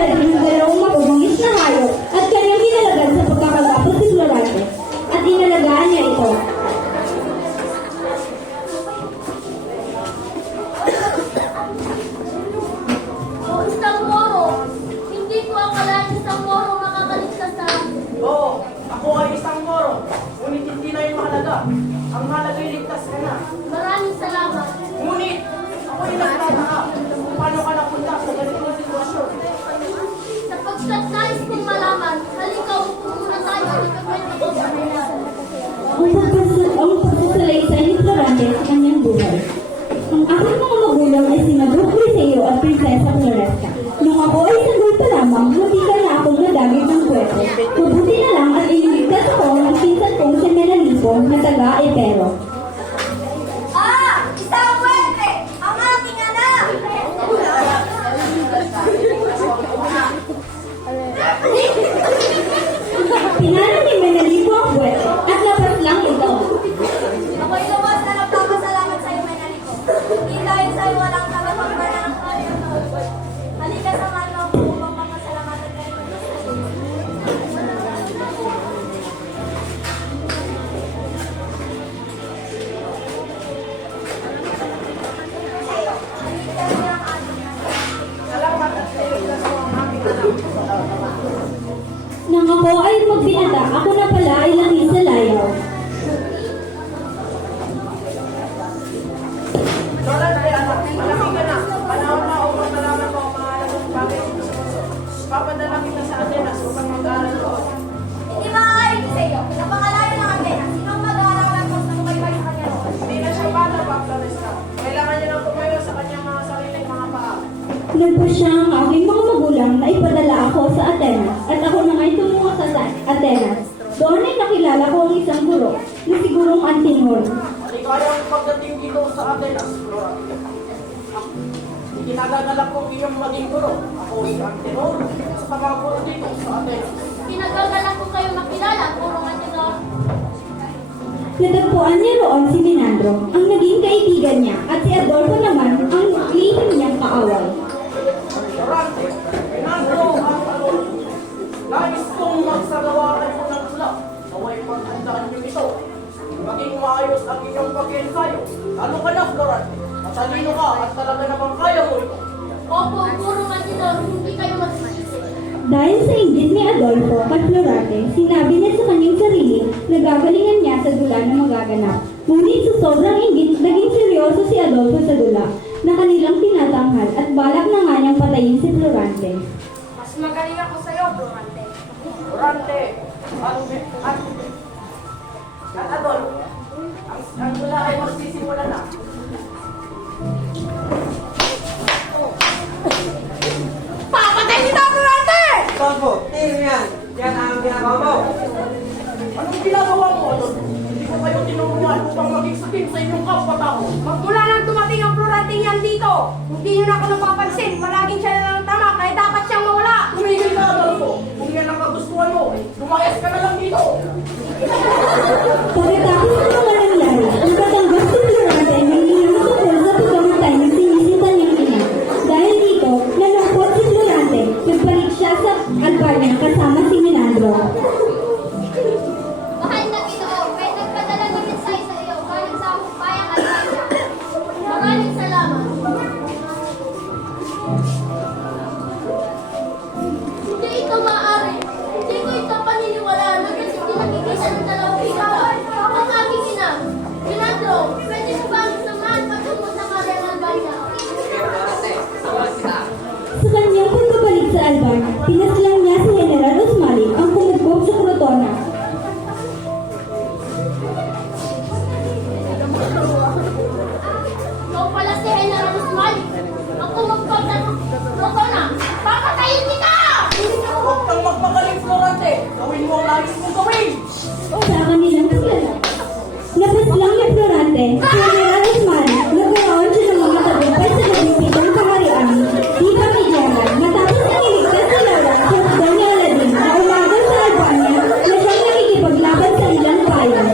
Nagkasala din ng dalawang mabubungis na hayop at kanyang dinalagan sa pagkakagapos si Florante at inalagaan niya ito. O isang moro, hindi ko akalain isang moro makakaligtas sa akin. Oo, ako ay isang moro. Ngunit hindi na yung mahalaga. Ang mahalaga ay ligtas ka na. Maraming salamat. Ngunit, ako ay nagtataka kung paano ka napunta sa ganitong sitwasyon. Sapagkat nais kong malaman, halika upo muna tayo at ikakwento ko sa kanila. Ang pagsasalaysay ni Florante sa kanyang buhay. Ang aking mga magulang ay sina Duke Liceo at Prinsesa Floresca. Nung ako ay sanggol pa lamang, muntikan na akong nadagit ng kwento. Mabuti na lang at iniligtas ako ng pinsan kong si Menalipo na taga-Epero. Isang wente! Ang aking anak! Pinanong ni Menalipo ang kwento at labas lang ito. Ako'y luwas na nagpapasalamat sa iyo, Menalipo. Hindi dahil sa iyo walang tagapagmana ng tayo. Halika sa mano ko upang mapasalamatan kayo. Salamat at ligtas mo ang aming anak. Nang ako ay magbinata, ako na pala ay laki sa layaw. Florante, anak, malaki ka na. Panahon na upang malaman mo ang mga alagang bagay dito sa mundo. Papadala kita sa Atenas upang mag-aaral doon. Hindi maaaring sa iyo. Napakalayo ng antena. Sinong mag-aaralan mo sa sumaybay sa kanya roon? Hindi na siya bata pa, Floresca. Kailangan niya nang tumayo sa kanyang mga sariling mga paa. Nagpa siya ang aking mga magulang na ipadala ako sa Atenas at ako na ngay tumungo sa Atenas. Doon ay nakilala ko ang isang guro na sigurong Antinor. Maligayang pagdating dito sa Atenas, Florante. Ikinagagalak kong iyong maging guro. Ako si Antenor, sa mga guro dito sa Atenas. Pinagagalang ko kayo makilala, puro Antinor. Natagpuan niya roon si Menandro, ang naging kaibigan niya, at si Adolfo naman ang lihim niyang kaaway. Florante, Fernando at Alonso. Nais kong magsagawakan mo ng tula. Naway paghandaan niyo ito. Maging maayos ang inyong pag-ensayo. Lalo ka na, Florante. Matalino ka at talaga namang kaya mo ito. Opo, puro Antinor, hindi kayo magsisisi. Dahil sa inggit ni Adolfo at Florante, sinabi niya sa kanyang sarili na gagalingan niya sa dula na magaganap. Ngunit sa sobrang inggit, naging seryoso si Adolfo sa dula na kanilang tinatanghal at balak na nga niyang patayin si Florante. Mas magaling ako sa iyo, Florante. Florante, at Adolfo, ang tula ay magsisimula na. Papatay kita, Florante! Adolfo, tingin yan. Yan ang ginagawa mo. Anong ginagawa mo, Adolfo? Hindi ko kayo tinuruan upang maging sakin sa inyong kapwa-tao. Magmula nang dumating ang Florante yan dito, hindi nyo na ako napapansin. Palaging siya na lang tama, kaya dapat siyang mawala. Tumigil ka, Adolfo. Kung yan ang kagustuhan mo, lumayas ka na lang dito. Pagkatapos ng mga nangyari, ang katanggap si Florante ay nangyayang tungkol sa pagkamatay ng sinisita niyang ina. Dahil dito, nalungkot si Florante, nagpalit siya sa Albania kasama si Menandro. Mahal na Ginoo, may nagpadala ng mensahe sa iyo galing sa bayang Albania. Maraming salamat. Hindi ito maaari. Hindi ko ito paniniwalaan na kasi pinakikita ng dalawang ikaw. Ang aking ina. Pinandro, pwede mo ba ang samahan patungo sa bayang Albania? Sa kanyang pagbabalik sa Albania, pinaslang niya si General Osmali ang pumugbog sa Crotona. Ikaw pala si General Usmali. Ang tumagpag ng Rotona. Papatayin kita! Huwag kang magmagaling, Florante. Gawin mo ang nais mong gawin. Sa kanilang paglalak. Napaslang ni Florante, si General Osmali, nagkaroon siya ng mga tagumpay sa nagpipitang kaharian. Di pa nagyaman, matapos ang iligtas si Laura sa hudang ni Aladdin na umagal sa Albania na siyang nakikipaglaban sa ilang bayan.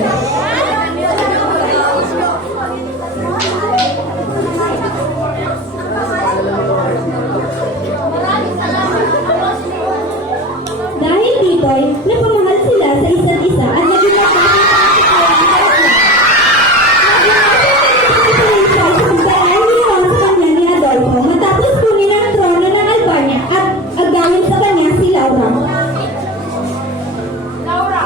Maraming salamat. Ako patuloy na pamahal sila sa isa't isa at naging matapos kunin ang trono ng Albania at agawin sa kanya si Laura. Laura!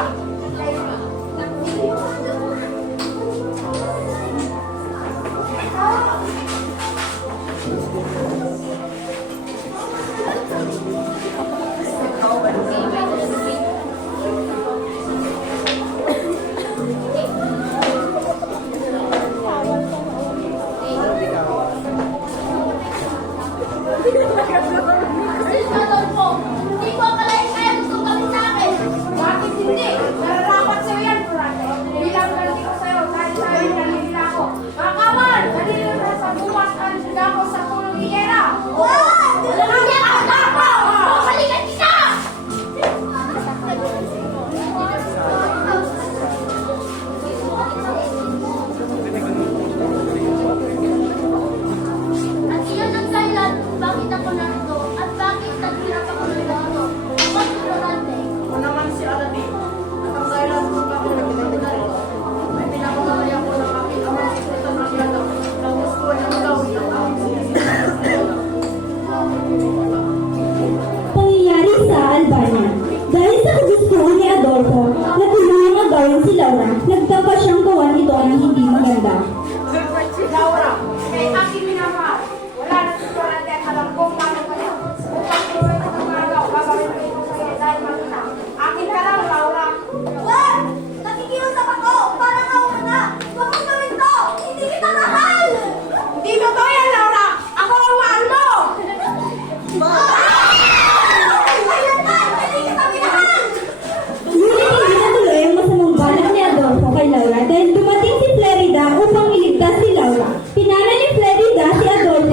Adolfo, hindi ko akalain kaya gusto gawin sa akin. Bakit hindi? Nararapat sa'yo yan, Florante. Bilang ganti ko sa'yo, dahil sa'yo yung nalilila ko. Mga kawan, kanina na sa buwas ang siga ko sa pulong hiyera. Hindi ako tapo! Balikan kita! At iyon ang dahilan kung bakit ako narito at bakit naghirap ako ng lolo. Ako si Florante. Ako naman si Aladdin. At ang dahilan kung bakit ako narito ay pinakamamaya ko ng aking amang si Sultan Masyado na gusto niyang gawin ang aking sinisipin. Pangyayari sa Albania. Dahil sa kagustuhan ni Adolfo na tulungan agawin si Laura, nagtapa siyang gawan ito ng hindi maganda. Laura, kay aking minamahal, wala na si Florante at alam kong paano pa yan. Upang tuloy na tumagaw, gagawin ko ito sa'yo dahil makita. Akin ka lang, Laura. Wag! Nakikiusap ako! Parang ako na! Huwag mong gawin to! Hindi kita mahal! Hindi totoo yan, Laura! Ako ang mahal mo! Ayan na! Hindi kita minahal! Ngunit hindi natuloy ang masamang balak ni Adolfo kay Laura dahil dumating si Flerida upang iligtas si Laura. Pinana ni Flerida si Adolfo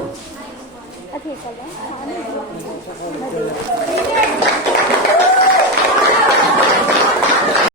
At ito lang.